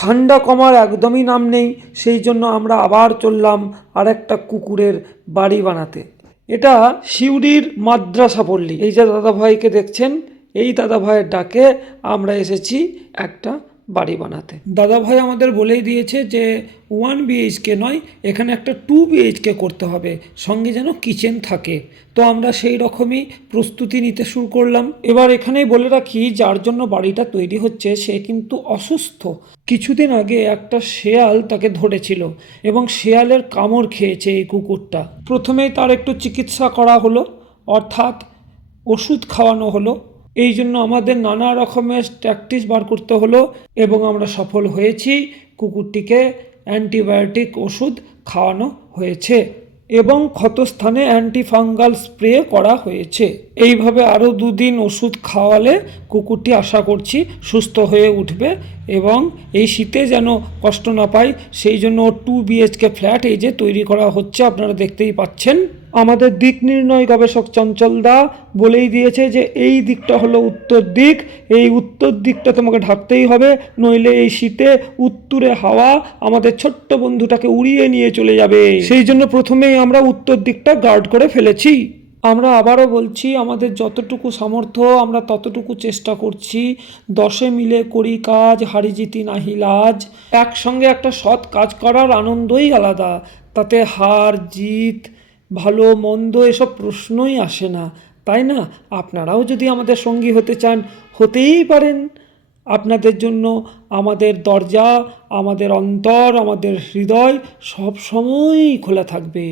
ঠান্ডা কমার একদমই নাম নেই, সেই জন্য আমরা আবার চললাম আরেকটা কুকুরের বাড়ি বানাতে। এটা সিউড়ির মাদ্রাসা পল্লী। এই যে দাদাভাইকে দেখছেন, এই দাদাভাইয়ের ডাকে আমরা এসেছি একটা বাড়ি বানাতে। দাদাভাই আমাদের বলেই দিয়েছে যে 1 বিএইচকে নয়, এখানে একটা 2 বিএইচকে করতে হবে, সঙ্গে যেন কিচেন থাকে। তো আমরা সেই রকমই প্রস্তুতি নিতে শুরু করলাম। এবার এখানেই বলে রাখি, যার জন্য বাড়িটা তৈরি হচ্ছে সে কিন্তু অসুস্থ। কিছুদিন আগে একটা শেয়াল তাকে ধরেছিল এবং শেয়ালের কামড় খেয়েছে এই কুকুরটা। প্রথমেই তার একটু চিকিৎসা করা হলো, অর্থাৎ ওষুধ খাওয়ানো হলো। এই জন্য আমাদের নানা রকমের ট্যাকটিস বার করতে হলো এবং আমরা সফল হয়েছি। কুকুরটিকে অ্যান্টিবায়োটিক ওষুধ খাওয়ানো হয়েছে এবং ক্ষতস্থানে অ্যান্টিফাঙ্গাল স্প্রে করা হয়েছে। এইভাবে আরও 2 দিন ওষুধ খাওয়ালে কুকুরটি আশা করছি সুস্থ হয়ে উঠবে এবং এই শীতে যেন কষ্ট না পায়, সেই জন্য 2 বিএইচকে ফ্ল্যাট এই যে তৈরি করা হচ্ছে, আপনারা দেখতেই পাচ্ছেন। আমাদের দিক নির্ণয় গবেষক চঞ্চল দা বলেই দিয়েছে যে এই দিকটা হলো উত্তর দিক, এই উত্তর দিকটা তোমাকে ঢাকতেই হবে, নইলে এই শীতে উত্তুরে হাওয়া আমাদের ছোট্ট বন্ধুটাকে উড়িয়ে নিয়ে চলে যাবে। সেই জন্য প্রথমেই আমরা উত্তর দিকটা গার্ড করে ফেলেছি। আমরা আবারও বলছি, আমাদের যতটুকু সামর্থ্য আমরা ততটুকু চেষ্টা করছি। 10 মিলে করি কাজ, হারি জিতি নাহি লাজ। একসঙ্গে একটা সৎ কাজ করার আনন্দই আলাদা, তাতে হার জিত ভালো মন্দ এসব প্রশ্নই আসে না, তাই না? আপনারাও যদি আমাদের সঙ্গী হতে চান, হতেই পারেন। আপনাদের জন্য আমাদের দরজা, আমাদের অন্তর, আমাদের হৃদয় সব সময়ই খোলা থাকবে।